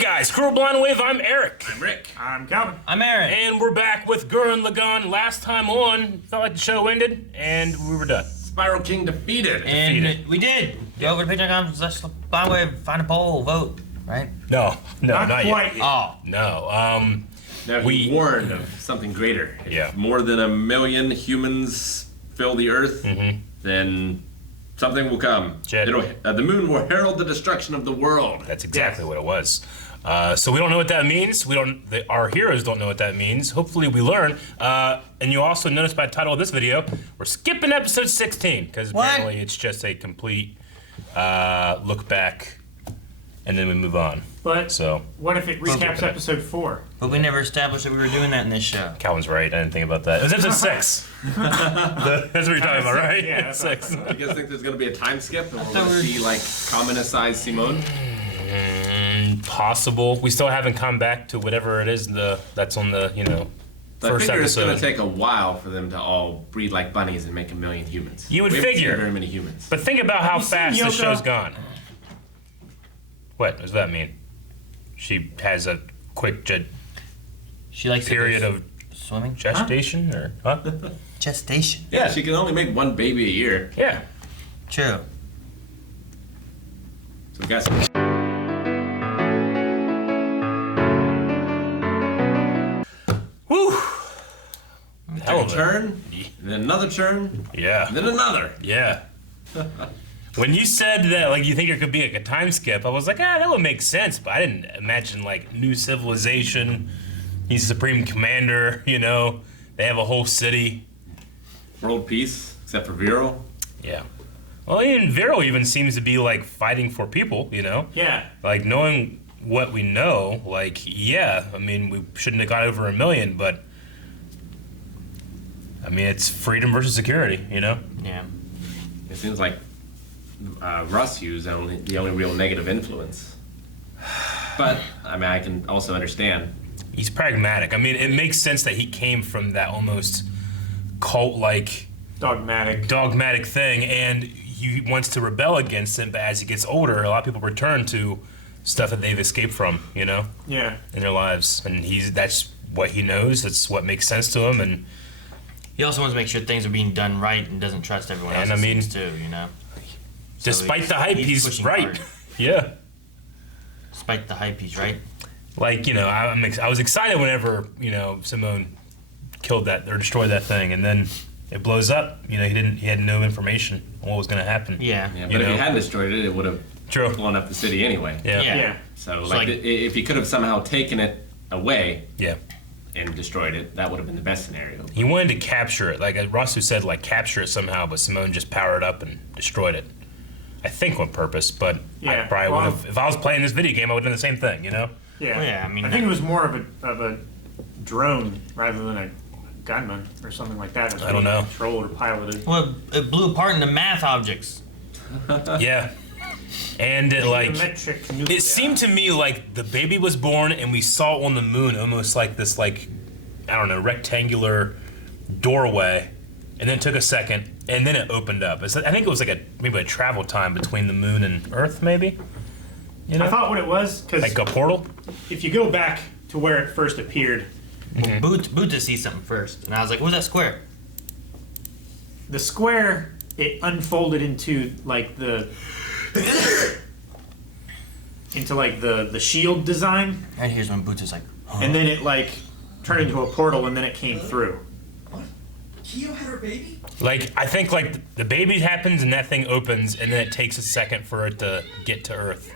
guys, Crew Blind Wave, I'm Eric. I'm Rick. I'm Calvin. I'm Aaron. And we're back with Gurren Lagann. Last time on, felt like the show ended, and we were done. Spiral King defeated. And we did. Go over to patreon.com/blindwave, find a poll, vote, right? No, Not not quite. yet. Oh. No, Now he warned of something greater. If Yeah. more than 1 million humans fill the Earth, then something will come. Jet. The moon will herald the destruction of the world. that's exactly what it was. So we don't know what that means. Our heroes don't know what that means. Hopefully we learn. And you also notice by the title of this video, we're skipping episode 16, because apparently it's just a complete look back, and then we move on. But So what if it recaps episode 4? But we never established that we were doing that in this show. Calvin's right, I didn't think about that. It was episode 6. That's what you're talking about, right? Yeah, that's 6. You guys think there's going to be a time skip and we're thought going to we were- see like communist-sized Simone? Possible. We still haven't come back to whatever it is that's on the, I first figure it's episode. going to take a while for them to all breed like bunnies and make 1 million humans. You would we haven't figure. seen very many humans. But think about how you seen fast the Yoko? show's gone. What does that mean? She has a quick She likes to period go of swimming. gestation, or huh? Gestation. Yeah, she can only make 1 baby a year. Yeah. True. So guys, Woo. Hell a of a turn, and then another turn, Yeah. and then another. Yeah. When you said that, like, you think there could be like a time skip, I was like, that would make sense. But I didn't imagine like new civilization. He's supreme commander. They have a whole city. World peace, except for Viral. Yeah. Well, even Vero even seems to be like fighting for people. Yeah. Like, knowing what we know, like, yeah, I mean, we shouldn't have got over 1 million, but I mean, it's freedom versus security. Yeah. It seems like Russ used the only real negative influence. But I mean, I can also understand. He's pragmatic. I mean, it makes sense that he came from that almost cult-like, Dogmatic thing, and he wants to rebel against it, but as he gets older, a lot of people return to stuff that they've escaped from, Yeah. in their lives. And that's what he knows, that's what makes sense to him, and He also wants to make sure things are being done right and doesn't trust everyone else. And I mean, too, So despite the hype, he's pushing right. hard. Yeah. Despite the hype, he's right. Like, I was excited whenever, Simone killed that, or destroyed that thing, and then it blows up. He had no information on what was going to happen. Yeah. Yeah, but if he had destroyed it, it would have True. blown up the city anyway. Yeah. Yeah. So, like- if he could have somehow taken it away Yeah. and destroyed it, that would have been the best scenario. He wanted to capture it, like Rasu said, like capture it somehow, but Simone just powered up and destroyed it. I think on purpose, but I Yeah, probably well, would have. If I was playing this video game, I would have done the same thing. Yeah. Well, yeah, I mean, I think it was more of a drone rather than a gunman or something like that. It was I don't being know. Controlled or piloted. Well, it blew apart into math objects. Yeah, and Electric nuclear. it seemed to me like the baby was born, and we saw on the moon almost like this, like, I don't know, rectangular doorway, and then it took a second, and then it opened up. I think it was like maybe a travel time between the moon and Earth, maybe. I thought what it was, because Like a portal. if you go back to where it first appeared, Well, Boot sees something first, and I was like, "What's that square?" the square, it unfolded into like the shield design, And here's when Boots is like, and then it like turned into a portal, and then it came through. Kyo had her baby? Like, I think like the baby happens and that thing opens, and then it takes a second for it to get to Earth.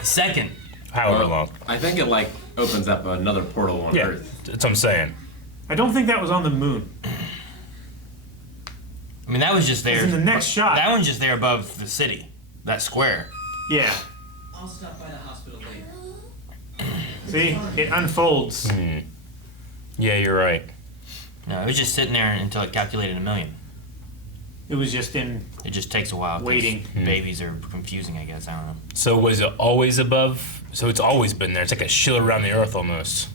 a second. However long. I think it like opens up another portal on Yeah, Earth. that's what I'm saying. I don't think that was on the moon. I mean, that was just there. Because in the next shot, That one's just there above the city. That square. yeah. I'll stop by the hospital later. See, it unfolds. Yeah, you're right. No, it was just sitting there until it calculated 1 million. It was just in. It just takes a while. 'cause Waiting. Babies are confusing, I guess. I don't know. So was it always above? So it's always been there. It's like a shield around the Earth almost.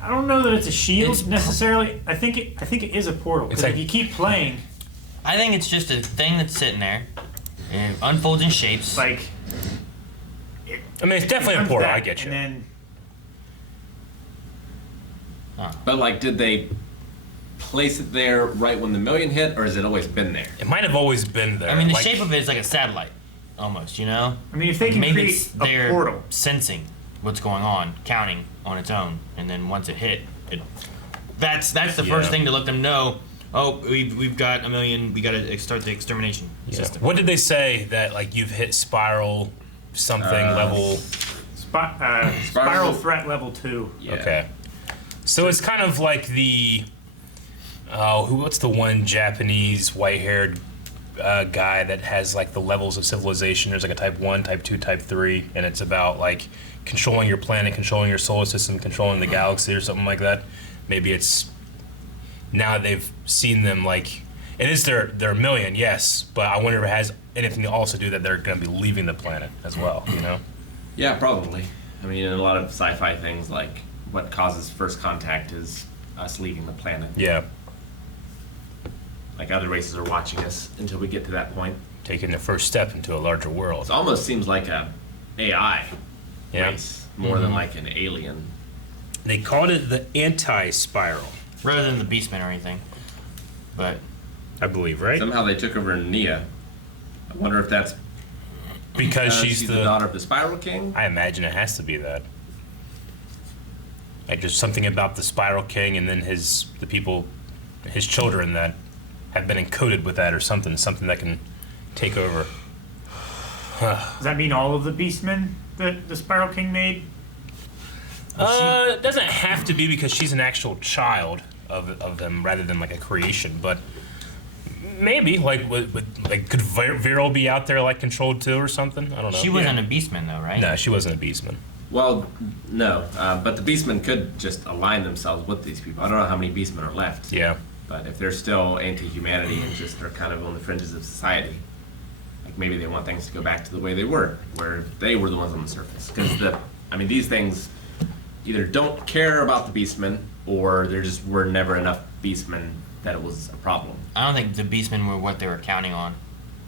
I don't know that it's a shield It's- necessarily. I think it is a portal. It's Because like- if you keep playing, I think it's just a thing that's sitting there. And it unfolds in shapes. like I mean, it's definitely Comes important. back, I get you. And then But like, did they place it there right when the million hit, or has it always been there? It might have always been there. I mean, the like, shape of it is like a satellite, almost. You know. I mean, if they can Maybe create it's a there portal, sensing what's going on, counting on its own, and then once it hit, that's the first Yeah. thing to let them know. Oh, we've got 1 million. We got to start the extermination system. What did they say that like you've hit spiral something level? spiral threat level 2. Yeah. Okay. So it's kind of like the what's the one Japanese white-haired guy that has like the levels of civilization? There's like a type 1, type 2, type 3, and it's about like controlling your planet, controlling your solar system, controlling the galaxy or something like that. Maybe it's now they've seen them like it is their 1 million, yes, but I wonder if it has anything to also do that they're going to be leaving the planet as well, you know? Yeah, probably. I mean, in a lot of sci-fi things, like what causes first contact is us leaving the planet. Yeah, Like other races are watching us until we get to that point. taking the first step into a larger world. It almost seems like a AI Yeah. race more than like an alien. They called it the anti-spiral, Rather than the Beastmen or anything. But I believe, right? Somehow they took over Nia. I wonder if that's Because she's the daughter of the Spiral King. I imagine it has to be that. Like there's something about the Spiral King and then his children that have been encoded with that or something that can take over. Does that mean all of the Beastmen that the Spiral King made? It doesn't have to be because she's an actual child of them rather than like a creation, but maybe like like could Viral be out there like controlled too or something? I don't know. she wasn't a Beastman though, right? No, she wasn't a Beastman. Well, no, but the Beastmen could just align themselves with these people. I don't know how many Beastmen are left. Yeah. But if they're still anti-humanity and just are kind of on the fringes of society, like maybe they want things to go back to the way they were, where they were the ones on the surface. Because these things either don't care about the Beastmen, or there just were never enough Beastmen that it was a problem. I don't think the Beastmen were what they were counting on.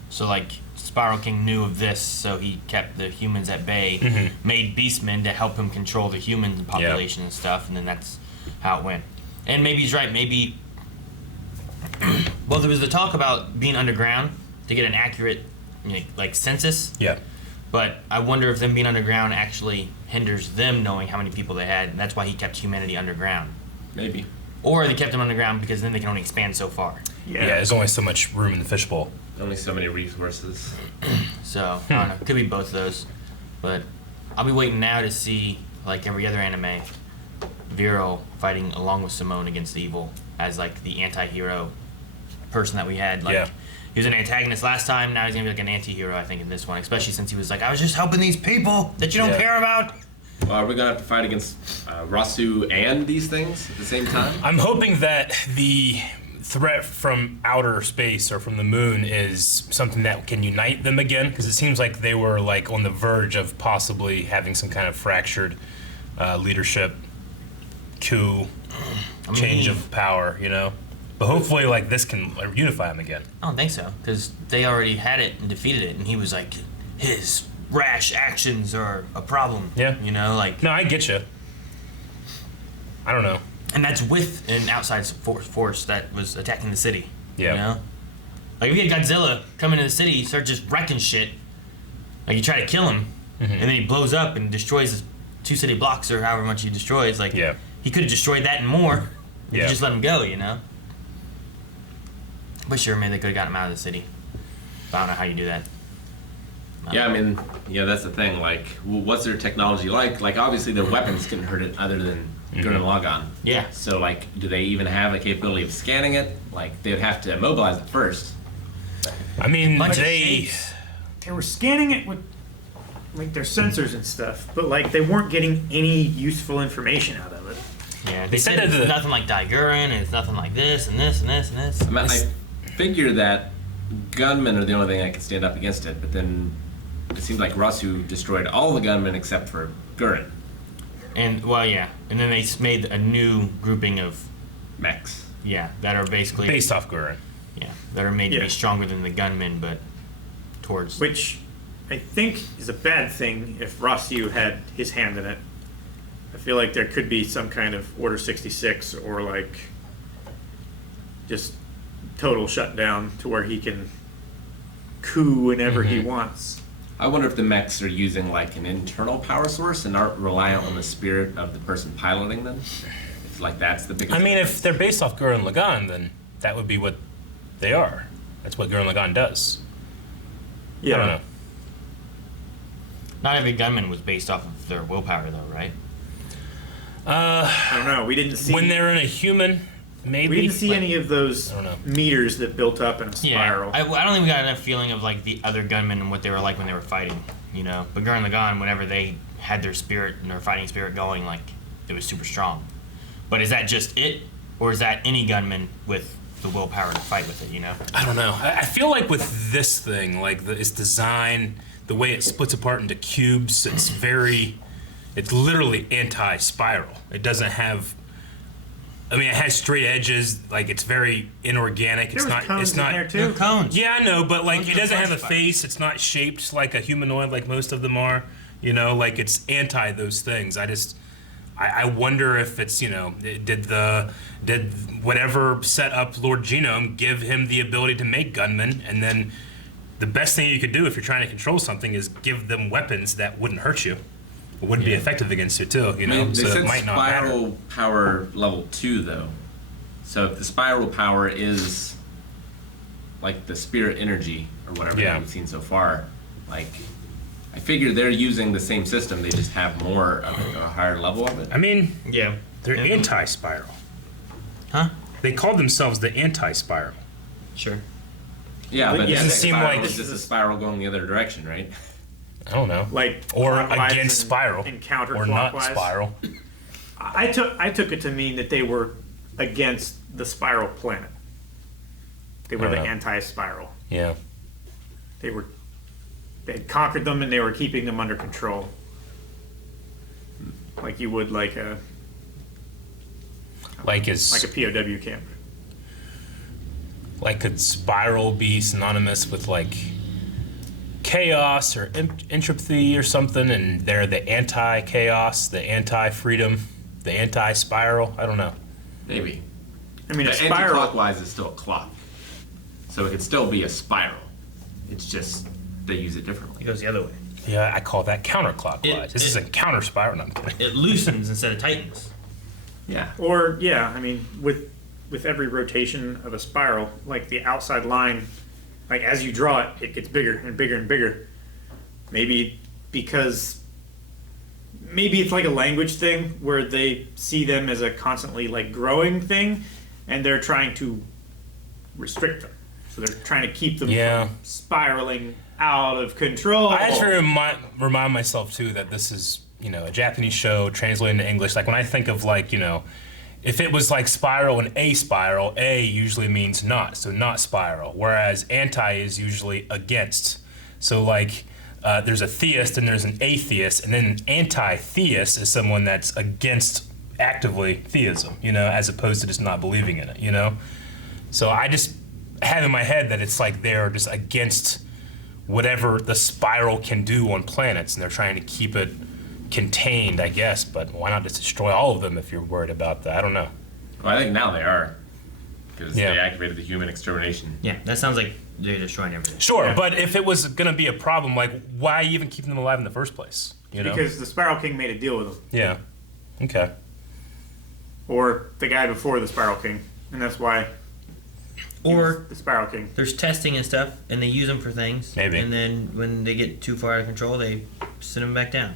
So like Spiral King knew of this, so he kept the humans at bay, made Beastmen to help him control the human population and stuff, and then that's how it went. And maybe he's right. Maybe. Well, there was the talk about being underground to get an accurate, like census. Yeah. But I wonder if them being underground actually hinders them knowing how many people they had, and that's why he kept humanity underground. Maybe. Or they kept them underground because then they can only expand so far. Yeah, there's only so much room in the fishbowl. Only so many resources. So, I don't know. Could be both of those. But I'll be waiting now to see, like every other anime, Vero fighting along with Simone against the evil as, like, the anti-hero person that we had. Like, Yeah. he was an antagonist last time, now he's going to be like an anti-hero, I think, in this one. Especially since he was like, I was just helping these people that you don't Yeah. care about. Well, are we gonna have to fight against Rasu and these things at the same time? I'm hoping that the threat from outer space or from the moon is something that can unite them again, because it seems like they were like on the verge of possibly having some kind of fractured leadership coup, change of power, you know. But hopefully, like this can unify them again. I don't think so, because they already had it and defeated it, and he was like, his rash actions are a problem. Yeah. You know, like, No, I get you. I don't know. and that's with an outside force that was attacking the city. Yeah. You know? Like, if you had Godzilla come into the city, start just wrecking shit, like, you try to kill him, and then he blows up and destroys his 2 city blocks or however much he destroys, like, Yeah. he could have destroyed that and more if Yeah. you just let him go, you know? But sure, maybe they could have gotten him out of the city. But I don't know how you do that. Yeah, I mean, yeah, that's the thing. Like, what's their technology like? Like, obviously, their weapons couldn't hurt it other than Gurren Lagann. Yeah. So, like, do they even have a capability of scanning it? Like, they'd have to immobilize it first. I mean, Bunch of they. shapes. They were scanning it with like their sensors and stuff, but like they weren't getting any useful information out of it. Yeah, they said said that it's the- nothing like Gurren, and it's nothing like this, and this, and this, and this. I mean, I figure that gunmen are the only thing that can stand up against it, but then it seems like Rasu destroyed all the gunmen except for Gurren. And, well, yeah. And then they made a new grouping of, Mechs. yeah, that are basically, Based off Gurren. yeah, that are made to Yeah. be stronger than the gunmen, but towards, Which I think is a bad thing if Rossiu had his hand in it. I feel like there could be some kind of Order 66 or like just total shutdown to where he can coup whenever he wants. I wonder if the mechs are using like an internal power source and aren't reliant on the spirit of the person piloting them. It's like that's the biggest. I mean, difference. if they're based off Gurren Lagann, then that would be what they are. That's what Gurren Lagann does. Yeah. I don't know. Not every gunman was based off of their willpower, though, right? I don't know. We didn't see When they're in a human, maybe. we didn't see like- any of those I don't know. meters that built up in a spiral. I don't think we got enough feeling of like the other gunmen and what they were like when they were fighting, you know. But Gurren Lagann, whenever they had their spirit and their fighting spirit going, like it was super strong. But is that just it, or is that any gunman with the willpower to fight with it? You know. I don't know. I feel like with this thing, like its design, the way it splits apart into cubes, it's literally anti-spiral. It doesn't have. I mean, it has straight edges. Like it's very inorganic. There It's was not. cones It's in not. there They're too. cones. Yeah, I know, but like Cones it are doesn't have a fire. face. It's not shaped like a humanoid, like most of them are. You know, like it's anti those things. I wonder if it's, you know, did whatever set up Lord Genome give him the ability to make gunmen, and then the best thing you could do if you're trying to control something is give them weapons that wouldn't hurt you, wouldn't be effective against you too. You I know, mean, they so said it might not matter. spiral power level 2 though. So if the spiral power is like the spirit energy or whatever Yeah. that we've seen so far, like I figure they're using the same system. They just have more of it, a higher level of it. I mean, Yeah. they're Yeah. anti-spiral. Huh? They call themselves the anti-spiral. Sure. Yeah, But but yeah, this doesn't seem spiral like- is just a spiral going the other direction, right? I don't know. Like Or clockwise against and- spiral, and or not counterclockwise. spiral. I took it to mean that they were against the spiral planet. They were I the don't know. anti-spiral. Yeah. They had conquered them and they were keeping them under control. Like you would like a Like is POW camp. like could spiral be synonymous with like chaos or entropy or something, and they're the anti-chaos, the anti-freedom, the anti-spiral? I don't know. Maybe. I mean, a But spiral. anti-clockwise is still a clock, so it could still be a spiral. It's just they use it differently. It goes the other way. Yeah, I call that counterclockwise. It- This is a it- counter spiral. No, I'm kidding. It loosens instead of tightens. Yeah. Or yeah, I mean, with every rotation of a spiral, like the outside line, like as you draw it, it gets bigger and bigger and bigger. Maybe because maybe it's like a language thing where they see them as a constantly like growing thing, and they're trying to restrict them. So they're trying to keep them Yeah. from spiraling out of control. I have to remind myself too that this is, you know, a Japanese show translated into English. Like when I think of like, you know, if it was like spiral and a spiral, a usually means not, so not spiral. Whereas anti is usually against. So like there's a theist and there's an atheist, and then an anti-theist is someone that's against actively theism, you know, as opposed to just not believing in it, you know. So I just have in my head that it's like they're just against whatever the spiral can do on planets, and they're trying to keep it contained, I guess. But why not just destroy all of them if you're worried about that? I don't know. Well, I think now they are, because Yeah. they activated the human extermination. Yeah, that sounds like they're destroying everything. Sure, Yeah. but if it was going to be a problem, like, why even keep them alive in the first place? You know? because the Spiral King made a deal with them, Yeah. Okay. or the guy before the Spiral King, and that's why he was Or the Spiral King. there's testing and stuff, and they use them for things. Maybe. And then when they get too far out of control, they send them back down.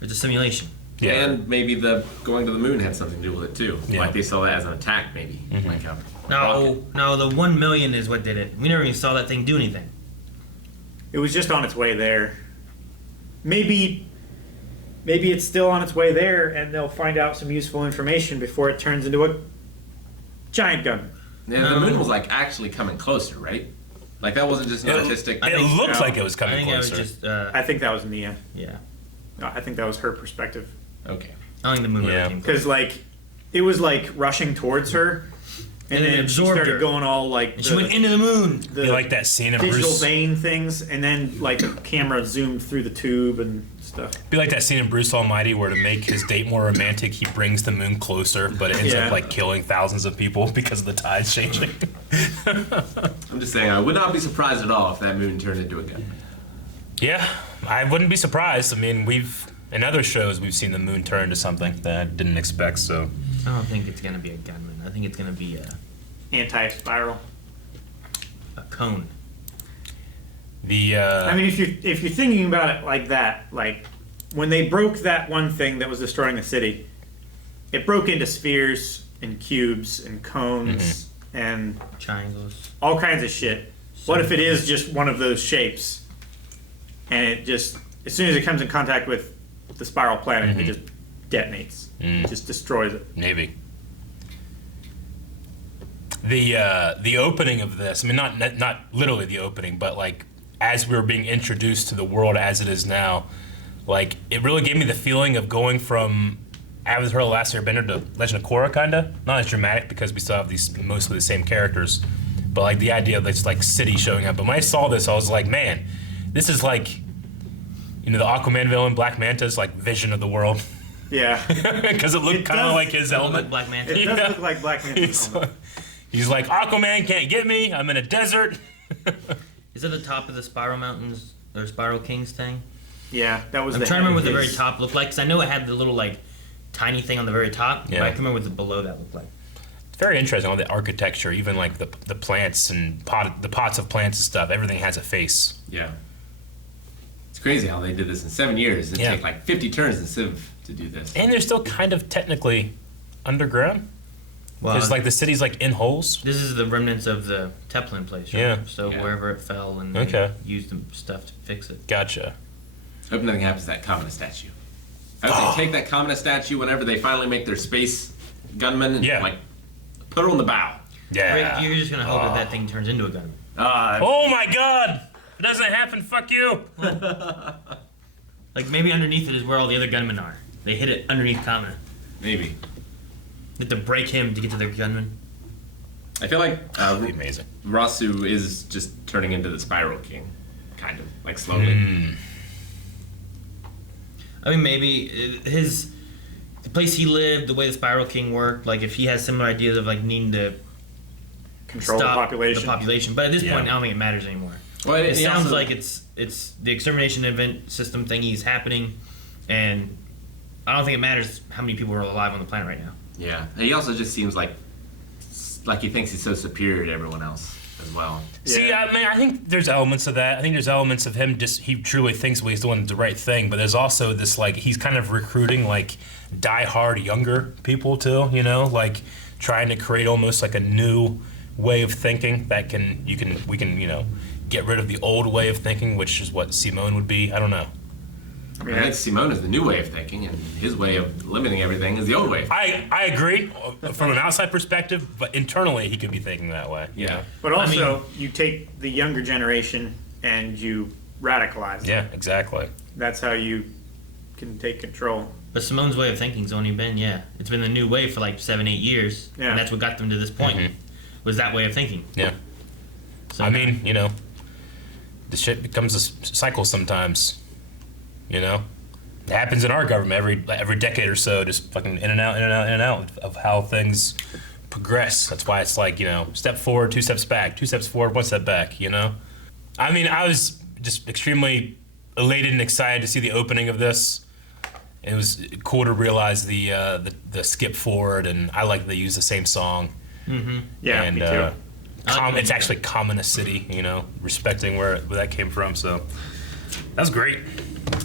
It's a simulation. Yeah. And maybe the going to the moon had something to do with it too. Yeah. Like they saw that as an attack, maybe. Like a rocket. No, the 1 million is what did it. We never even saw that thing do anything. It was just on its way there. Maybe it's still on its way there, and they'll find out some useful information before it turns into a giant gun. Yeah, the moon was like actually coming closer, right? Like that wasn't just an artistic. It looked no. like it was I coming think closer. I was just, I think that was Nia. yeah. I think that was her perspective. Okay. I think the moon Yeah. really came close. Because, like, it was, like, rushing towards her, And then it she absorbed started her. going all like And she went into the moon. the You like that scene in digital Bruce? vein things, and then like the camera zoomed through the tube and stuff. Be like that scene in Bruce Almighty where to make his date more romantic, he brings the moon closer, but it ends Yeah. up like killing thousands of people because of the tides changing. I'm just saying, I would not be surprised at all if that moon turned into a gun. Yeah, I wouldn't be surprised. I mean, in other shows we've seen the moon turn into something that I didn't expect. So I don't think it's gonna be a gunman. I think it's gonna be Anti-spiral. a cone. I mean, if you're thinking about it like that, like when they broke that one thing that was destroying the city, it broke into spheres and cubes and cones and Triangles. all kinds of shit. What if it is just one of those shapes, and it just, as soon as it comes in contact with the spiral planet, it just detonates, it just destroys it. maybe the opening of this. I mean, not literally the opening, but like as we were being introduced to the world as it is now, like it really gave me the feeling of going from Avatar: The Last Airbender to Legend of Korra, kinda. Not as dramatic because we still have these mostly the same characters, but like the idea of this like city showing up. But when I saw this, I was like, man, this is like, you know, the Aquaman villain Black Manta's like vision of the world, Yeah, because it looked It kind of does. like his element. Black Man. it Yeah. does look like Black Manta's helmet. He's like, Aquaman can't get me. I'm in a desert. Is it the top of the Spiral Mountains or Spiral Kings thing? Yeah, that was. I'm the trying to remember what head the of very his- top looked like, because I know it had the little like tiny thing on the very top. Yeah. But I can remember what the below that looked like. It's very interesting, all the architecture, even like the plants and the pots of plants and stuff. Everything has a face. Yeah. It's crazy how they did this in 7 years. It Yeah. took like 50 turns in Civ to do this. And they're still kind of technically underground. Well, Because like the city's like in holes. this is the remnants of the Teplin place, right? Yeah. So Yeah. wherever it fell, and they Okay. used the stuff to fix it. Gotcha. Hope nothing happens to that Kamina statue. I hope they take that Kamina statue whenever they finally make their space gunman and Yeah. like put her on the bow. Yeah. Rick, you're just gonna hope that thing turns into a gun. Oh my god! If it doesn't happen, fuck you! Like maybe underneath it is where all the other gunmen are. They hit it underneath Kamina. Maybe. They have to break him to get to their gunman. I feel like That'd be amazing. Rasu is just turning into the Spiral King, kind of like slowly. I mean, maybe the place he lived, the way the Spiral King worked. Like if he has similar ideas of like needing to Control the stop population. the population. But at this Yeah. point, I don't think it matters anymore. Well, It he sounds also- like it's the extermination event system thingy is happening, and I don't think it matters how many people are alive on the planet right now. Yeah. He also just seems like he thinks he's so superior to everyone else as well. See, Yeah. I mean, I think there's elements of that. I think there's elements of him he truly thinks he's doing the right thing, but there's also this, like, he's kind of recruiting, like, die-hard younger people, too, you know? Like, trying to create almost, like, a new way of thinking that we can, you know, get rid of the old way of thinking, which is what Simone would be. I don't know. I mean, I think Simone is the new way of thinking, and his way of limiting everything is the old way. I agree from an outside perspective, but internally he could be thinking that way. you Yeah. know? But also, you take the younger generation and you radicalize them. Yeah, exactly. That's how you can take control. But Simone's way of thinking's only been it's been the new way for like 7-8 years, Yeah. and that's what got them to this point. Was that way of thinking? Yeah. So I mean, you know, the shit becomes a cycle sometimes. You know, it happens in our government every decade or so, just fucking in and out, in and out, in and out of how things progress. That's why it's like, you know, step forward, 2 steps back, 2 steps forward, 1 step back. You know, I mean, I was just extremely elated and excited to see the opening of this. It was cool to realize the skip forward, and I like that they use the same song. Yeah, And me too. it's actually Kamina City, you know, respecting where that came from. So that was great.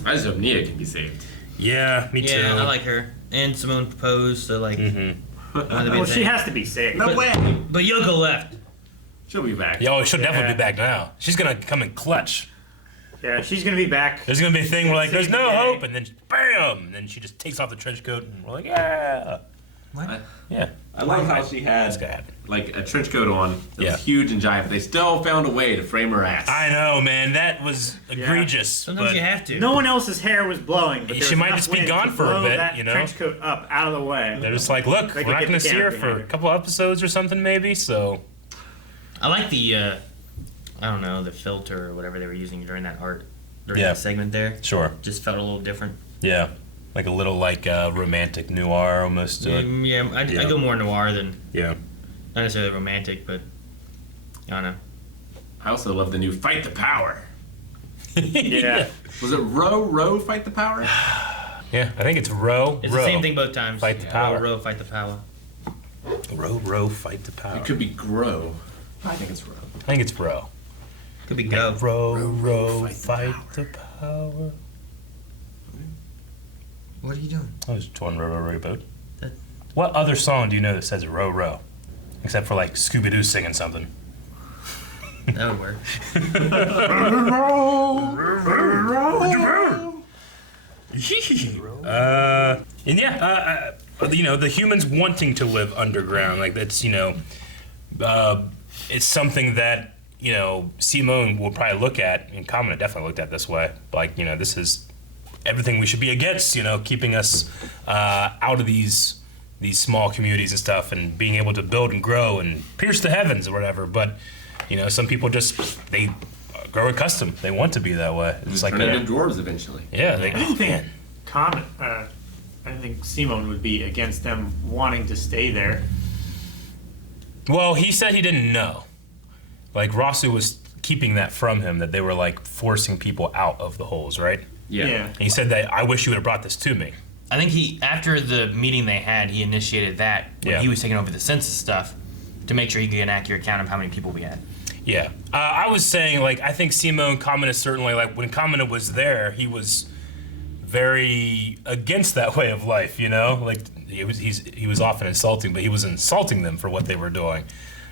I just hope Nia can be saved. Yeah, me too. yeah, I like her. And Simone proposed, so like, wanted to be Well, a she thing. has to be sick. No way! But Yoko left. She'll be back. Yo, she'll definitely Yeah. be back now. She's gonna come in clutch. Yeah, she's gonna be back. There's gonna be a thing where like, there's no Save the day. hope, and then bam, and then she just takes off the trench coat, and we're like, yeah. What? Yeah. I love how she This guy had had it. like a trench coat on that Yeah. was huge and giant, but they still found a way to frame her ass. I know, man. That was egregious. Sometimes but you have to. No one else's hair was blowing, but there She was might enough just be wind gone to for a blow bit, that you know? trench coat up out of the way. They're just like, look, They we're not could going get to see the her camera for a behind her. couple episodes or something, maybe. So, I like the, I don't know, the filter or whatever they were using during that Yeah. that segment there. sure. Just felt a little different. Yeah. Like a little romantic noir almost to it. Yeah, I Yeah. go more noir than Yeah. not necessarily romantic, but I don't know. I also love the new Fight the Power. Yeah. Was it Row Fight the Power? Yeah, I think it's row. It's row. the same thing both times. Fight the power. Row, fight the power. Row, fight the power. It could be Grow. I think it's Row. I think it's row. Could be go. Row, fight the fight power. the power. What are you doing? I was torn row boat. That- What other song do you know that says row? Except for like Scooby Doo singing something. That would work. And yeah, the humans wanting to live underground, like that's, it's something that, Simone will probably look at, and Kamina definitely looked at this way. Like, this is everything we should be against, keeping us out of these small communities and stuff, and being able to build and grow and pierce the heavens or whatever. But, some people they grow accustomed. They want to be that way. It's like Turn into dwarves eventually. yeah, they, I didn't think man. I didn't think Simone would be against them wanting to stay there. Well, he said he didn't know. Like, Rasu was keeping that from him, that they were, like, forcing people out of the holes, right? Yeah. And he said that, I wish you would have brought this to me. I think after the meeting they had, he initiated that when Yeah. he was taking over the census stuff to make sure he could get an accurate count of how many people we had. Yeah. I was saying, like, I think Simone Kamina certainly, like, when Kamina was there, he was very against that way of life, Like, he was often insulting, but he was insulting them for what they were doing,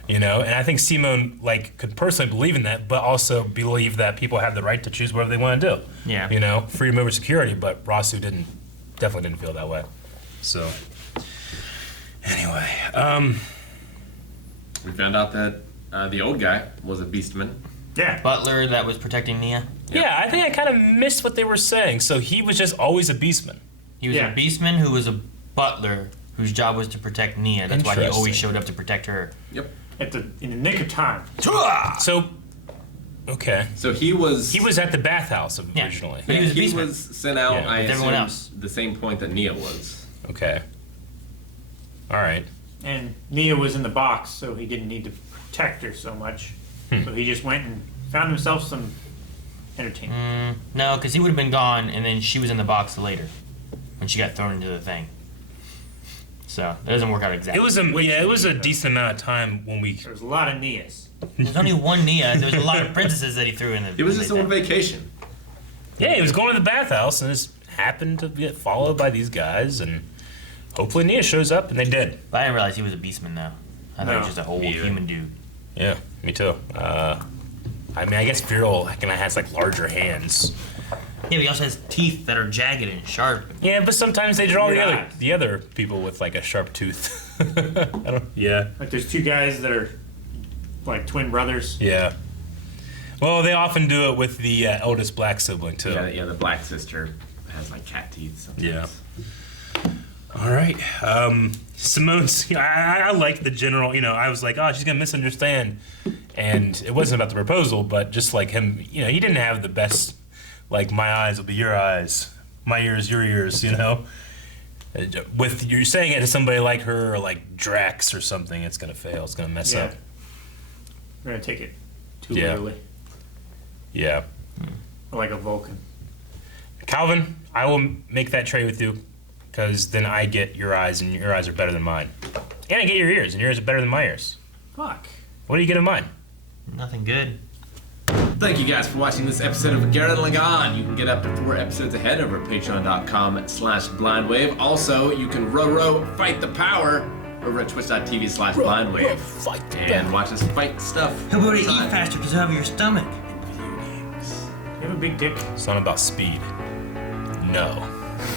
And I think Simone, like, could personally believe in that, but also believe that people have the right to choose whatever they want to do. Yeah. Freedom over security, but Rasu definitely didn't feel that way. So, anyway, We found out that the old guy was a beastman. Yeah. Butler that was protecting Nia. yeah, I think I kind of missed what they were saying. So he was just always a beastman. He was Yeah. a beastman who was a butler whose job was to protect Nia. That's why he Interesting. always showed up to protect her. Yep. In the nick of time. So, okay. So he was. He was at the bathhouse Yeah. originally. But he was a he beastman. was sent out. Yeah, I with everyone assume, else. the same point that Nia was. Okay. All right. And Nia was in the box, so he didn't need to protect her so much. So he just went and found himself some entertainment. No, because he would have been gone, and then she was in the box later when she got thrown into the thing. So that doesn't work out exactly. It was a decent amount of time when we. There was a lot of Nias. There's only one Nia. There was a lot of princesses that he threw in the. He was in just the on thing. vacation. Yeah, he was going to the bathhouse and just happened to get followed by these guys, and hopefully Nia shows up, and they did. But I didn't realize he was a beastman though. I thought he was just a old Me either. human dude. Yeah, me too. I guess Viral kind of has like larger hands. Yeah, but he also has teeth that are jagged and sharp. Yeah, but sometimes they draw Weird the other eyes. the other people with like a sharp tooth. I don't. Yeah. Like there's two guys that are like twin brothers. Yeah. Well, they often do it with the eldest black sibling too. Yeah, the black sister has like cat teeth sometimes. Yeah. All right. Simone's, I like the general, I was like, oh, she's going to misunderstand. And it wasn't about the proposal, but just like him, he didn't have the best, like, my eyes will be your eyes, my ears, your ears, With you're saying it to somebody like her or like Drax or something, it's going to fail. It's going to mess up. We're gonna take it too Yeah. literally. Yeah. Like a Vulcan. Calvin, I will make that trade with you because then I get your eyes and your eyes are better than mine. And I get your ears and your ears are better than my ears. Fuck. What do you get of mine? Nothing good. Thank you guys for watching this episode of Gurren Lagann. You can get up to 4 episodes ahead over at patreon.com/blindwave. Also, you can row, fight the power over at twitch.tv/blindwave. Fight And watch us fight stuff. How about all to the eat time. faster because of your stomach? You have a big dick. It's not about speed. No.